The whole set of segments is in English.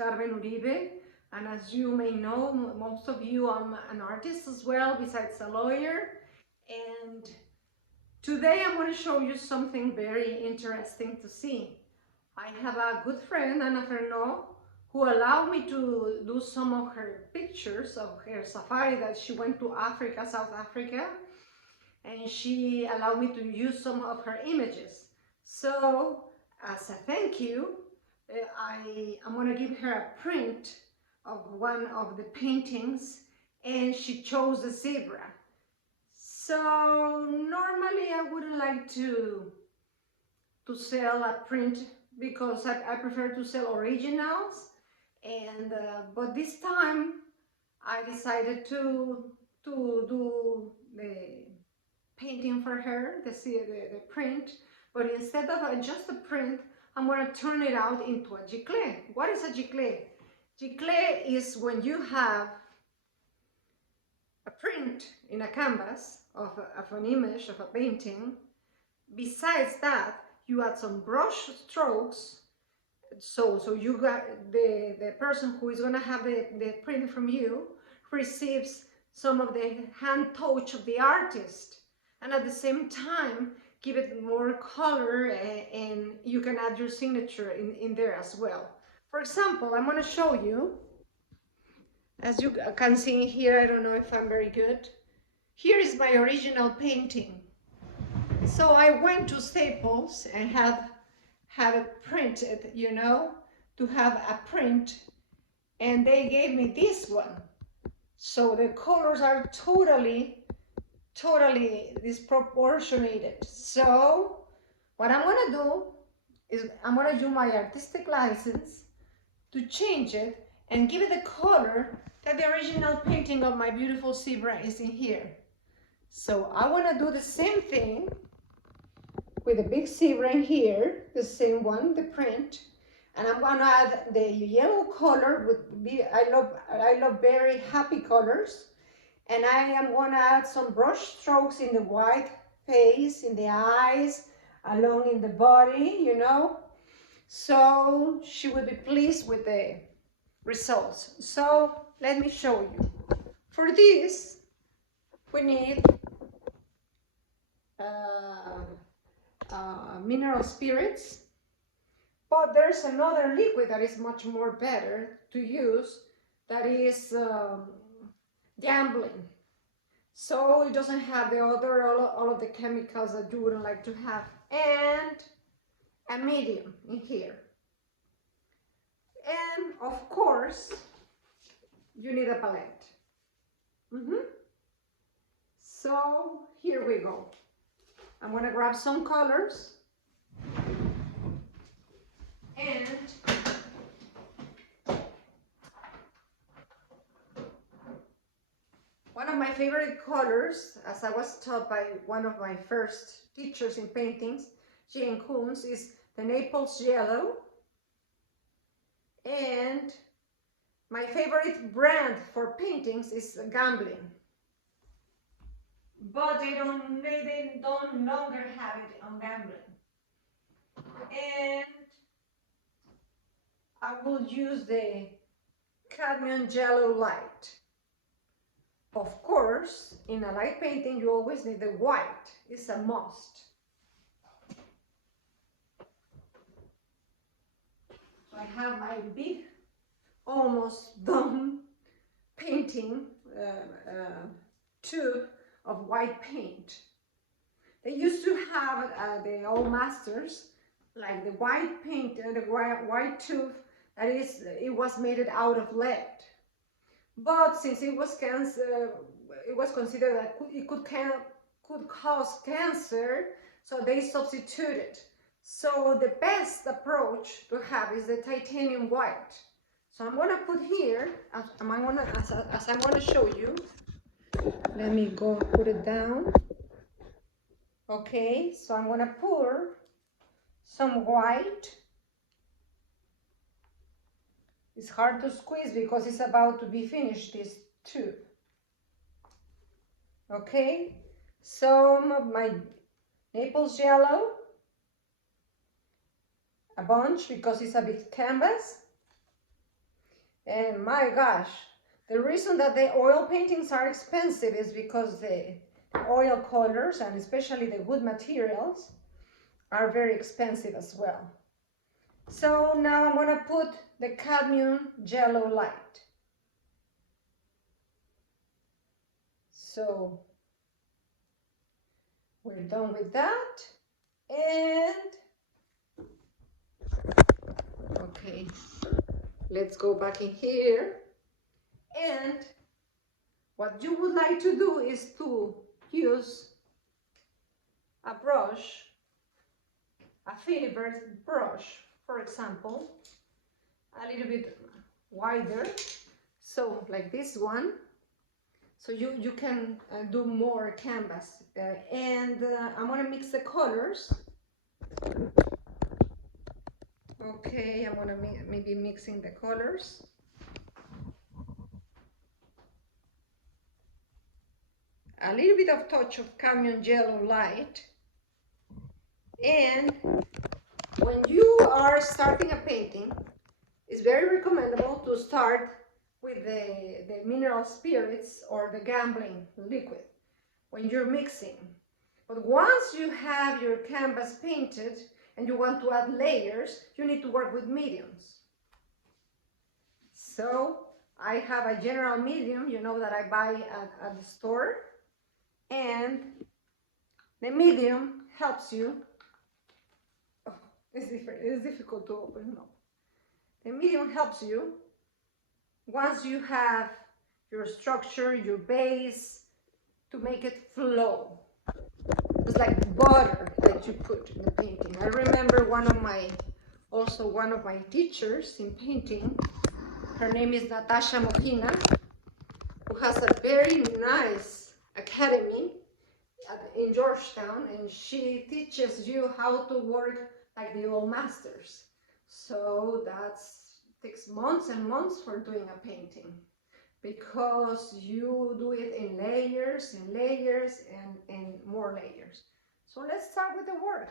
Carmen Uribe, and as you may know, most of you, I'm an artist as well, besides a lawyer. And today I'm going to show you something very interesting to see. I have a good friend, Ana Fernand, who allowed me to do some of her pictures of her safari that she went to Africa, South Africa, and she allowed me to use some of her images. So as a thank you, I'm going to give her a print of one of the paintings, and she chose a zebra. So normally I wouldn't like to sell a print because I prefer to sell originals, and but this time I decided to do the painting for her, the print, but instead of just a print, I'm going to turn it out into a Gyclee. What is a Gyclee? Gyclee is when you have a print in a canvas of an image, of a painting. Besides that, you add some brush strokes. So you got the person who is going to have the print from you receives some of the hand touch of the artist, and at the same time give it more color, and you can add your signature in there as well. For example, I'm going to show you, as you can see here, I don't know if I'm very good. Here is my original painting. So I went to Staples and have it printed, you know, to have a print, and they gave me this one. So the colors are totally disproportionated. So what I'm gonna do is I'm gonna use my artistic license to change it and give it the color that the original painting of my beautiful zebra is in here. So I wanna do the same thing with the big zebra in here, the same one, the print, and I'm gonna add the yellow color. I love very happy colors, and I am gonna add some brush strokes in the white face, in the eyes, along in the body, you know, so she would be pleased with the results. So let me show you. For this, we need mineral spirits, but there's another liquid that is much more better to use, that is gambling. So it doesn't have all of the chemicals that you wouldn't like to have, and a medium in here. And of course, you need a palette. So here we go. I'm gonna grab some colors, and one of my favorite colors, as I was taught by one of my first teachers in paintings, Jane Koons, is the Naples yellow. And my favorite brand for paintings is Gambling, but they don't longer have it on Gambling. And I will use the cadmium yellow light. Of course, in a light painting, you always need the white. It's a must. So I have my big, almost done painting tube of white paint. They used to have the old masters, like the white paint, the white tube, that is, it was made out of lead. But since it was cancer, it was considered that it could cause cancer, so they substituted. So the best approach to have is the titanium white. So I'm gonna put here, as I'm gonna show you. Let me go put it down. Okay, so I'm gonna pour some white. It's hard to squeeze because it's about to be finished, this tube. Okay, some of my Naples yellow, a bunch because it's a big canvas. And my gosh, the reason that the oil paintings are expensive is because the oil colors, and especially the wood materials, are very expensive as well. So now I'm going to put the cadmium yellow light. So we're done with that. And okay, let's go back in here. And what you would like to do is to use a brush, a filbert brush, for example, a little bit wider, so like this one, so you can do more canvas. And I'm going to mix the colors. Okay, I'm going to maybe mixing the colors. A little bit of touch of cadmium yellow light. And when you are starting a painting, it's very recommendable to start with the mineral spirits or the gambling liquid when you're mixing. But once you have your canvas painted and you want to add layers, you need to work with mediums. So I have a general medium, you know, that I buy at the store, and the medium helps you. Oh, it's difficult to open. No. The medium helps you once you have your structure, your base, to make it flow. It's like butter that you put in the painting. I remember one of my teachers in painting, her name is Natasha Mojina, who has a very nice academy in Georgetown, and she teaches you how to work like the old masters. So that takes months and months for doing a painting, because you do it in layers and layers and more layers. So let's start with the work.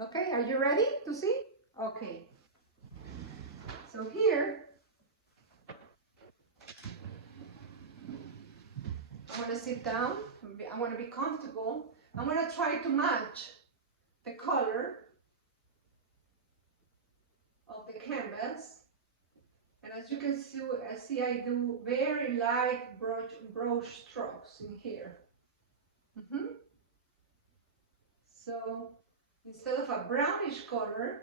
Okay, are you ready to see? Okay. So here, I want to sit down. I want to be comfortable. I'm going to try to match the color of the canvas. And as you can see, I do very light brush strokes in here. So instead of a brownish color,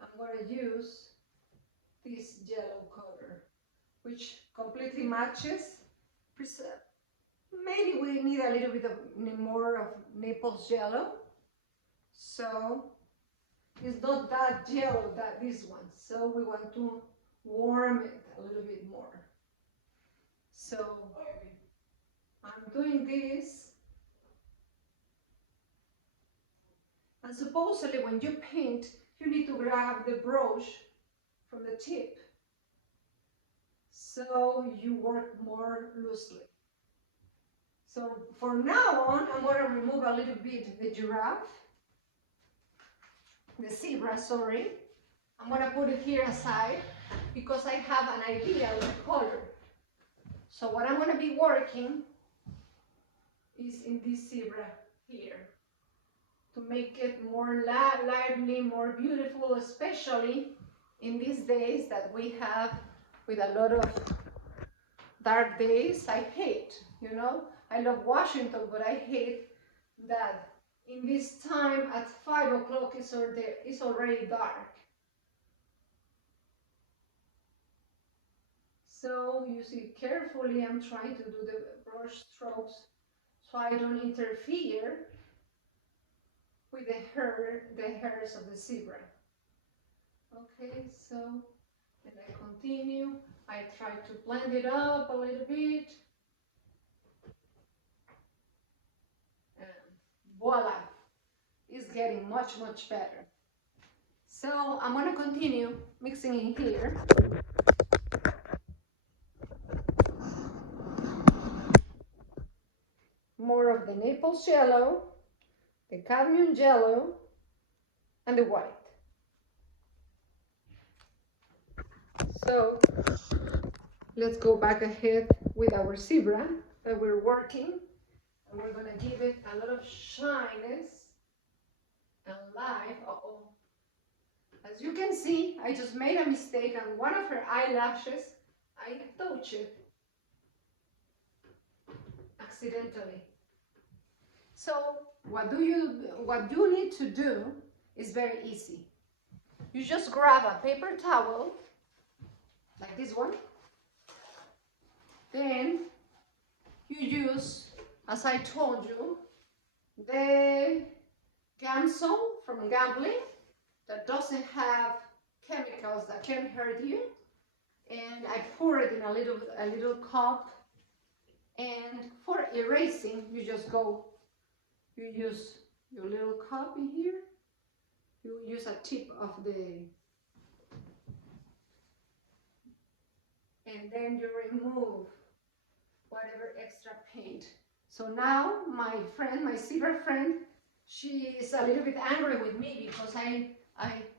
I'm going to use this yellow color, which completely matches. Maybe we need a little bit of more of Naples yellow. So it's not that yellow, that this one. So we want to warm it a little bit more. So I'm doing this. And supposedly when you paint, you need to grab the brush from the tip, so you work more loosely. So from now on, I'm going to remove a little bit the zebra, sorry. I'm going to put it here aside because I have an idea of the color. So what I'm going to be working is in this zebra here, to make it more lively, more beautiful, especially in these days that we have with a lot of dark days. I hate, you know, I love Washington, but I hate that in this time at 5 o'clock it's already dark. So you see, carefully I'm trying to do the brush strokes so I don't interfere with the hairs of the zebra. Okay, so and I continue. I try to blend it up a little bit. And voila, it's getting much, much better. So I'm going to continue mixing in here. More of the Naples yellow, the cadmium yellow, and the white. So let's go back ahead with our zebra that we're working, and we're gonna give it a lot of shyness and life. Uh-oh. As you can see, I just made a mistake on one of her eyelashes. I touched it accidentally. So what you need to do is very easy. You just grab a paper towel, like this one. Then you use, as I told you, the Gamsol from Gyclee that doesn't have chemicals that can hurt you. And I pour it in a little cup. And for erasing, you use your little cup in here. You use a tip of and then you remove whatever extra paint. So now my zebra friend, she is a little bit angry with me because I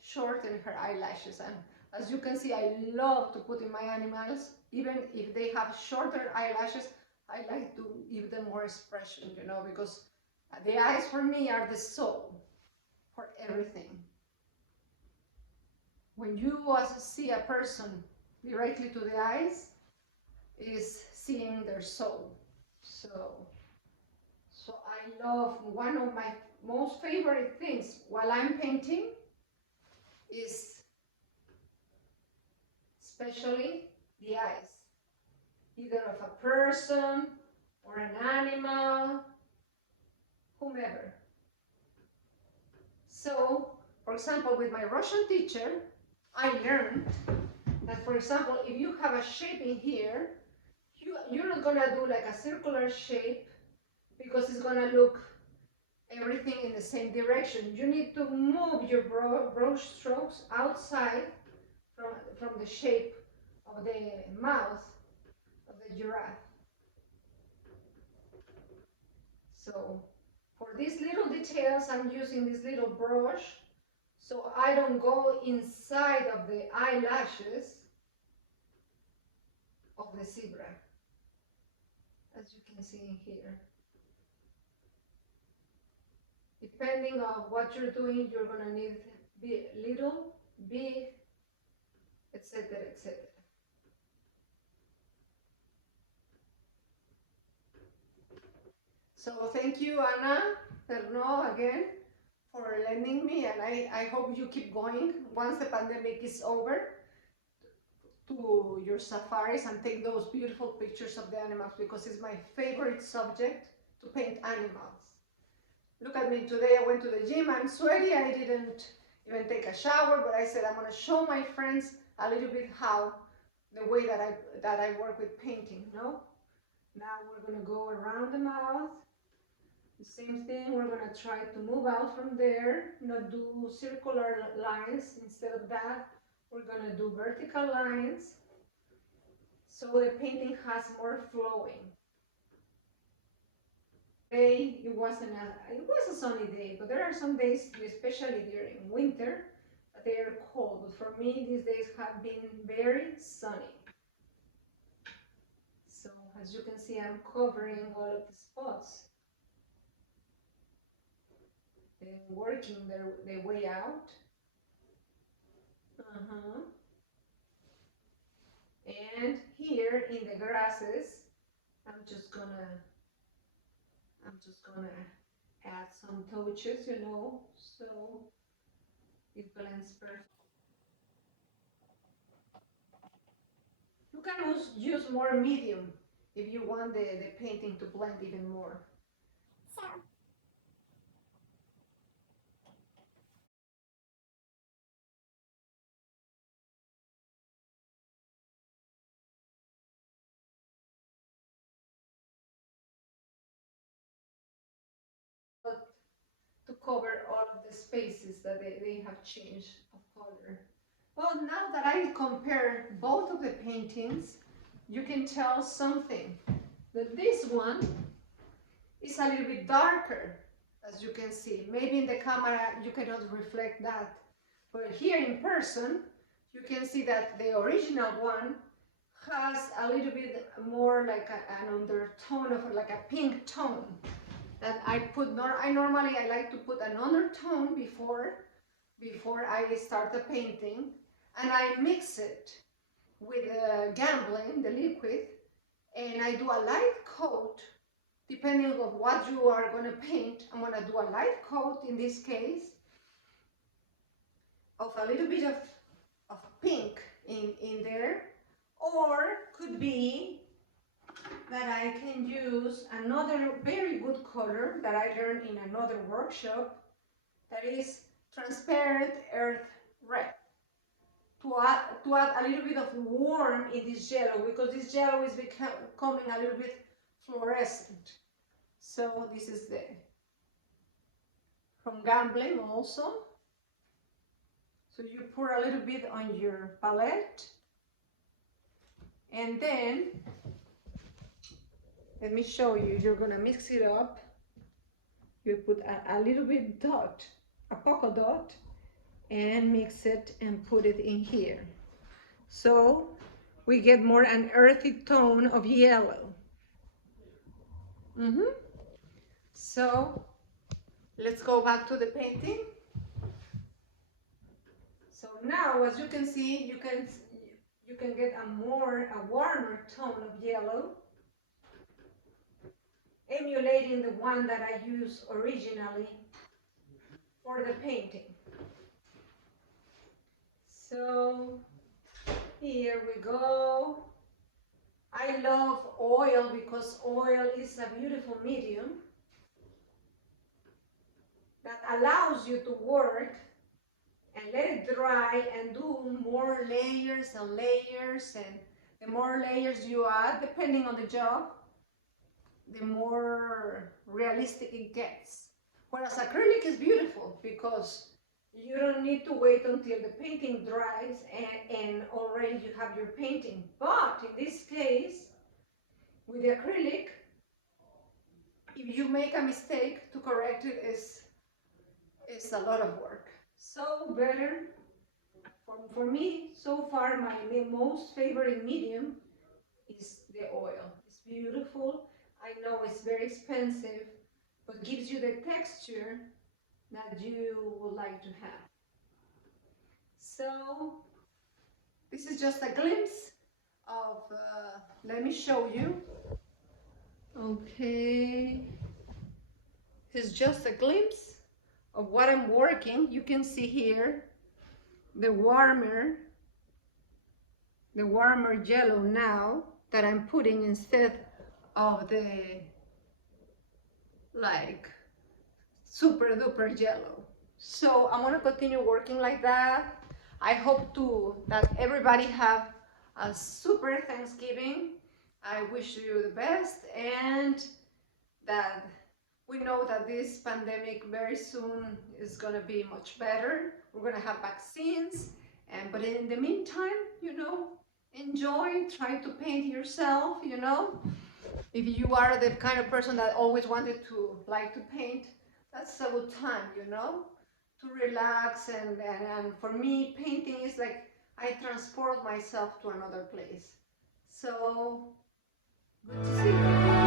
shortened her eyelashes. And as you can see, I love to put in my animals, even if they have shorter eyelashes, I like to give them more expression, you know, because the eyes for me are the soul for everything. When you see a person directly to the eyes, is seeing their soul. So I love, one of my most favorite things while I'm painting is especially the eyes, either of a person or an animal, whomever. So, for example, with my Russian teacher, I learned that, for example, if you have a shape in here, you're not gonna do like a circular shape because it's gonna look everything in the same direction. You need to move your brush strokes outside from the shape of the mouth of the giraffe. So for these little details, I'm using this little brush so I don't go inside of the eyelashes of the zebra, as you can see in here. Depending on what you're doing, you're gonna need little, big, etc., etc. So thank you, Ana Perno, again, for lending me, and I hope you keep going once the pandemic is over to your safaris and take those beautiful pictures of the animals, because it's my favorite subject to paint animals. Look at me today, I went to the gym, I'm sweaty, I didn't even take a shower, but I said I'm gonna show my friends a little bit how, the way that I work with painting, no? Now we're gonna go around the mouth. The same thing, we're gonna try to move out from there, not do circular lines. Instead of that, we're gonna do vertical lines so the painting has more flowing. It was a sunny day, but there are some days, especially during winter, that they are cold. But for me, these days have been very sunny. So as you can see, I'm covering all of the spots. They're working their way out. And here in the grasses, I'm just gonna add some touches, you know, so it blends perfect. You can use more medium if you want the painting to blend even more. So to cover all of the spaces that they have changed of color. Well, now that I compare both of the paintings, you can tell something. That this one is a little bit darker, as you can see. Maybe in the camera you cannot reflect that, but here in person, you can see that the original one has a little bit more like an undertone of like a pink tone that I put. I normally like to put an undertone before I start the painting, and I mix it with gambling, the liquid, and I do a light coat depending on what you are going to paint. I'm going to do a light coat in this case of a little bit of pink in there, or could be that I can use another very good color that I learned in another workshop, that is transparent earth red, to add a little bit of warmth in this yellow, because this yellow is becoming a little bit fluorescent. So this is from gambling also. So you pour a little bit on your palette, and then let me show you. You're gonna mix it up. You put a little bit dot, a polka dot, and mix it and put it in here. So we get more an earthy tone of yellow. So let's go back to the painting. So now, as you can see, you can get a warmer tone of yellow, emulating the one that I used originally for the painting. So here we go. I love oil because oil is a beautiful medium that allows you to work and let it dry and do more layers and layers, and the more layers you add, depending on the job, the more realistic it gets. Whereas acrylic is beautiful because you don't need to wait until the painting dries and already you have your painting. But in this case, with the acrylic, if you make a mistake, to correct it is a lot of work. So better, for me, so far, my most favorite medium is the oil. It's beautiful. I know it's very expensive, but gives you the texture that you would like to have. So this is just a glimpse of, let me show you. Okay, this is just a glimpse of what I'm working. You can see here the warmer yellow now that I'm putting instead of the like super duper yellow. So I'm gonna continue working like that. I hope that everybody have a super Thanksgiving. I wish you the best, and that we know that this pandemic very soon is gonna be much better. We're gonna have vaccines, but in the meantime, enjoy, try to paint yourself, If you are the kind of person that always wanted to like to paint, that's a good time, to relax. And for me, painting is like I transport myself to another place. So good to see you.